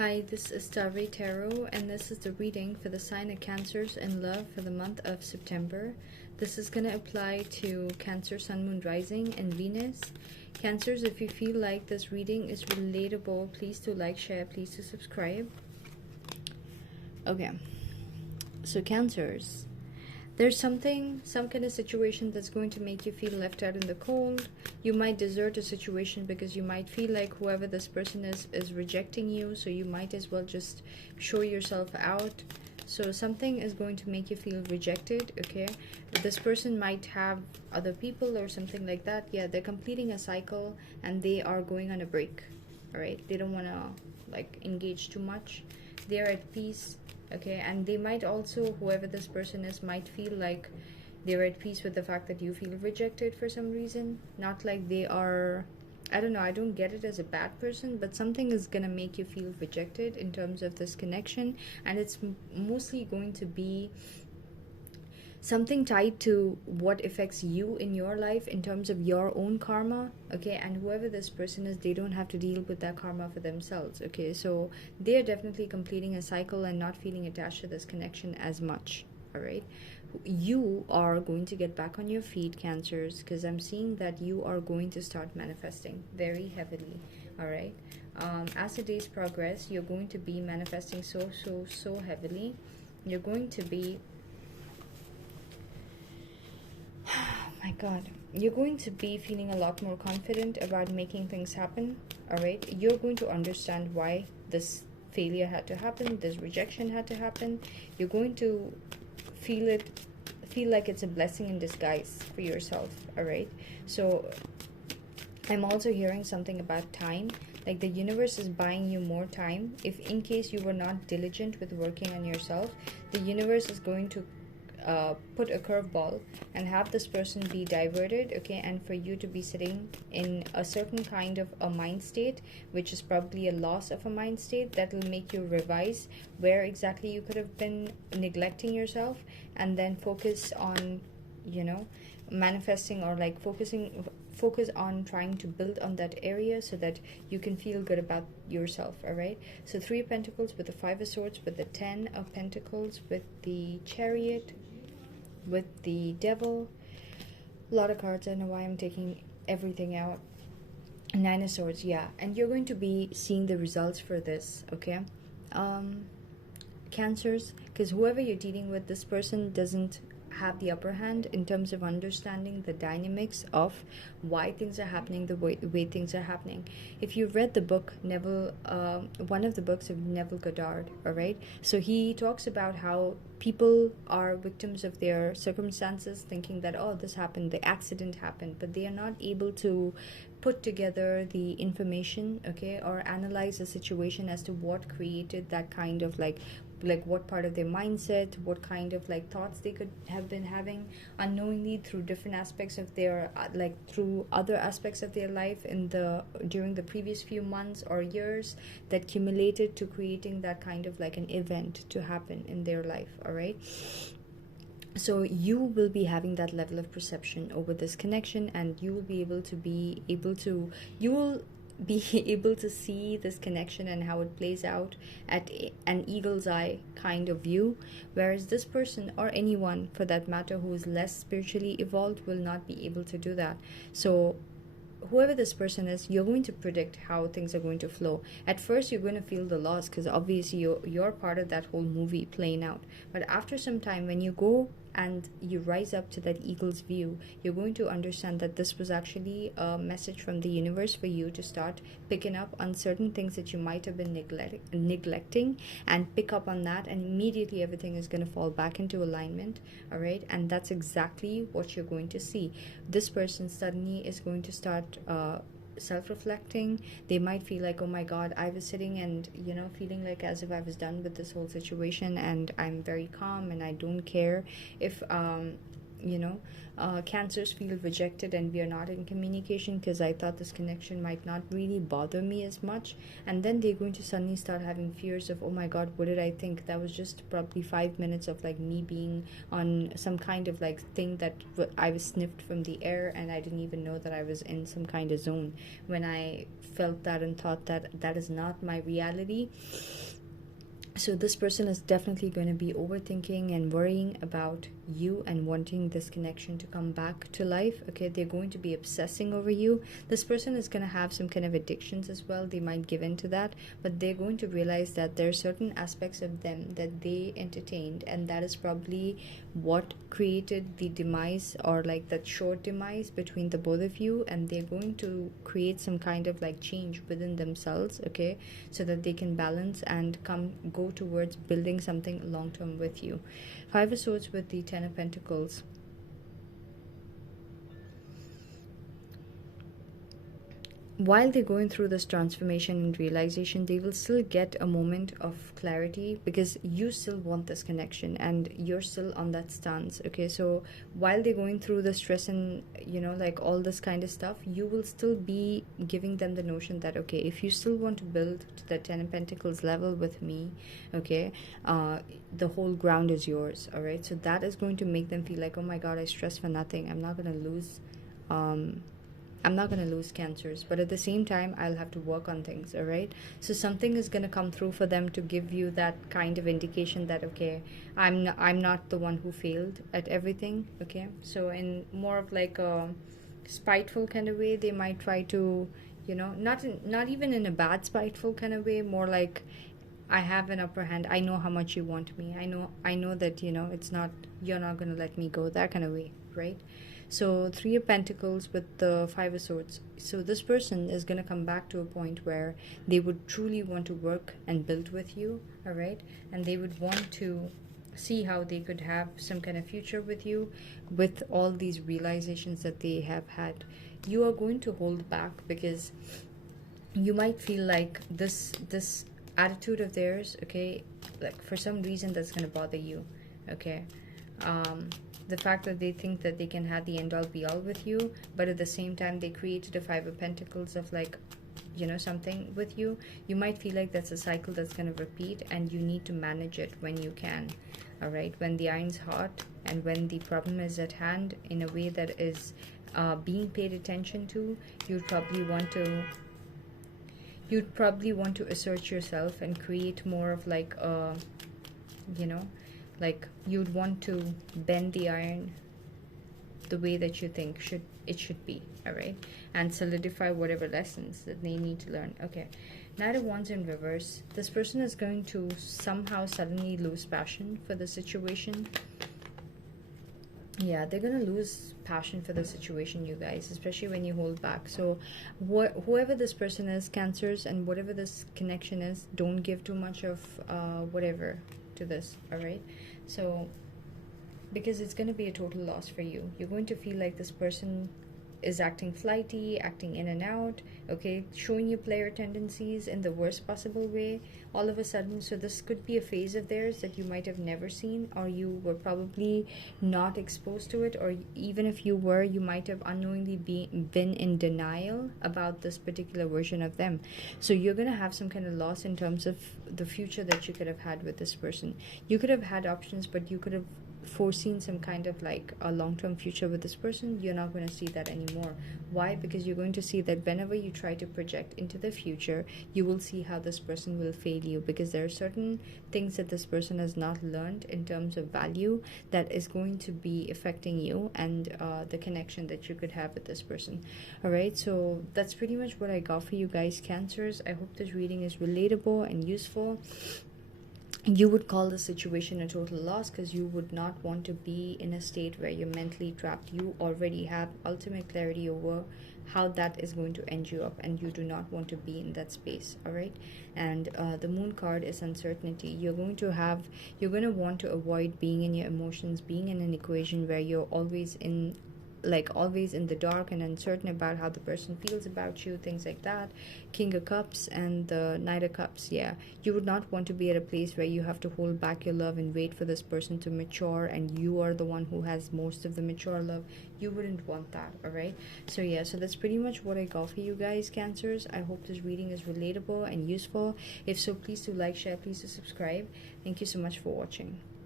Hi, this is Starry Tarot, and this is the reading for the sign of Cancers in love for the month of September. This is going to apply to Cancer, Sun, Moon, Rising, and Venus. Cancers, if you feel like this reading is relatable, please do like, share, please do subscribe. Okay, so Cancers. There's some kind of situation that's going to make you feel left out in the cold. You might desert a situation because you might feel like whoever this person is rejecting you, so you might as well just show yourself out. So something is going to make you feel rejected, okay? This person might have other people or something like that. Yeah, they're completing a cycle and they are going on a break, all right? They don't want to, like, engage too much. They're at peace. Okay, and they might also, whoever this person is, might feel like they're at peace with the fact that you feel rejected for some reason. Not like they are, I don't know, I don't get it as a bad person, but something is gonna make you feel rejected in terms of this connection, and it's mostly going to be something tied to what affects you in your life in terms of your own karma, okay? And whoever this person is, they don't have to deal with that karma for themselves, okay? So they're definitely completing a cycle and not feeling attached to this connection as much, all right? You are going to get back on your feet, Cancers, because I'm seeing that you are going to start manifesting very heavily, all right? As the days progress, you're going to be manifesting so heavily. You're going to be, my god, you're going to be feeling a lot more confident about making things happen, all right? You're going to understand why this failure had to happen, this rejection had to happen. You're going to feel like it's a blessing in disguise for yourself, all right? So I'm also hearing something about time, like the universe is buying you more time. If in case you were not diligent with working on yourself, the universe is going to put a curveball and have this person be diverted, okay, and for you to be sitting in a certain kind of a mind state, which is probably a loss of a mind state that will make you revise where exactly you could have been neglecting yourself, and then focus on, you know, manifesting, or like focus on trying to build on that area so that you can feel good about yourself, all right? So 3 of Pentacles with the 5 of Swords, with the 10 of Pentacles, with the Chariot, with the Devil. A lot of cards. I don't know why I'm taking everything out. 9 of Swords, yeah. And you're going to be seeing the results for this, okay? Cancers, because whoever you're dealing with, this person doesn't have the upper hand in terms of understanding the dynamics of why things are happening the way things are happening. If you read the book Neville, one of the books of Neville Goddard, all right, so he talks about how people are victims of their circumstances, thinking that, oh, this happened, the accident happened, but they are not able to put together the information, okay, or analyze the situation as to what created that kind of like what part of their mindset, what kind of like thoughts they could have been having unknowingly through different aspects of their like through other aspects of their life in the during the previous few months or years that cumulated to creating that kind of like an event to happen in their life, all right? So you will be having that level of perception over this connection, and you will be able to you will be able to see this connection and how it plays out at an eagle's eye kind of view, whereas this person, or anyone for that matter who is less spiritually evolved, will not be able to do that. So whoever this person is, you're going to predict how things are going to flow. At first you're going to feel the loss because obviously you're part of that whole movie playing out, but after some time, when you go and you rise up to that eagle's view, you're going to understand that this was actually a message from the universe for you to start picking up on certain things that you might have been neglecting, and pick up on that, and immediately everything is going to fall back into alignment, all right? And that's exactly what you're going to see. This person suddenly is going to start self-reflecting. They might feel like, oh my god, I was sitting and, you know, feeling like as if I was done with this whole situation, and I'm very calm and I don't care if Cancers feel rejected and we are not in communication because I thought this connection might not really bother me as much. And then they're going to suddenly start having fears of, oh my god, what did I think? That was just probably 5 minutes of like me being on some kind of like thing that I was sniffed from the air, and I didn't even know that I was in some kind of zone when I felt that and thought that that is not my reality. So this person is definitely going to be overthinking and worrying about you and wanting this connection to come back to life. Okay, they're going to be obsessing over you. This person is going to have some kind of addictions as well. They might give in to that, but they're going to realize that there are certain aspects of them that they entertained, and that is probably what created the demise, or like that short demise between the both of you. And they're going to create some kind of like change within themselves, okay, so that they can balance and go towards building something long term with you. Five of Swords with the Ten of Pentacles. While they're going through this transformation and realization, they will still get a moment of clarity because you still want this connection and you're still on that stance. Okay, so while they're going through the stress and like all this kind of stuff, you will still be giving them the notion that, okay, if you still want to build to the Ten of Pentacles level with me, okay, the whole ground is yours. All right, so that is going to make them feel like, oh my god, I stressed for nothing. I'm not going to lose cancers, but at the same time, I'll have to work on things, all right? So something is going to come through for them to give you that kind of indication that, okay, I'm not the one who failed at everything, okay? So in more of like a spiteful kind of way, they might try to, not even in a bad spiteful kind of way, more like, I have an upper hand. I know how much you want me. I know that, it's not, you're not going to let me go, that kind of way, right? So Three of Pentacles with the Five of Swords. So this person is going to come back to a point where they would truly want to work and build with you, all right? And they would want to see how they could have some kind of future with you with all these realizations that they have had. You are going to hold back because you might feel like this attitude of theirs, okay, like for some reason that's going to bother you, okay? The fact that they think that they can have the end all be all with you, but at the same time they created a Five of Pentacles of like, something with you. You might feel like that's a cycle that's going to repeat, and you need to manage it when you can, all right? When the iron's hot and when the problem is at hand in a way that is being paid attention to, you'd probably want to assert yourself and create more of like a, like you'd want to bend the iron the way that you think it should be, all right? And solidify whatever lessons that they need to learn. Okay, Knight of Wands in reverse. This person is going to somehow suddenly lose passion for the situation. Yeah, they're gonna lose passion for the situation, you guys, especially when you hold back. So whoever this person is, Cancers, and whatever this connection is, don't give too much of whatever to this, all right? So because it's going to be a total loss for you. You're going to feel like this person is acting flighty, acting in and out, okay, showing you player tendencies in the worst possible way all of a sudden. So this could be a phase of theirs that you might have never seen, or you were probably not exposed to it, or even if you were, you might have unknowingly been in denial about this particular version of them. So you're going to have some kind of loss in terms of the future that you could have had with this person. You could have had options, but you could have foreseen some kind of like a long-term future with this person. You're not going to see that anymore. Why? Because you're going to see that whenever you try to project into the future, you will see how this person will fail you, because there are certain things that this person has not learned in terms of value that is going to be affecting you and the connection that you could have with this person. All right, so that's pretty much what I got for you guys, Cancers. I hope this reading is relatable and useful. You would call the situation a total loss because you would not want to be in a state where you're mentally trapped. You already have ultimate clarity over how that is going to end you up, and you do not want to be in that space, all right? And the Moon card is uncertainty. You're going to want to avoid being in your emotions, being in an equation where you're always in like always in the dark and uncertain about how the person feels about you, things like that. King of Cups and the Knight of Cups, yeah, you would not want to be at a place where you have to hold back your love and wait for this person to mature and you are the one who has most of the mature love. You wouldn't want that. All right, so yeah, so that's pretty much what I got for you guys, Cancers. I hope this reading is relatable and useful. If so, please do like, share, please do subscribe. Thank you so much for watching.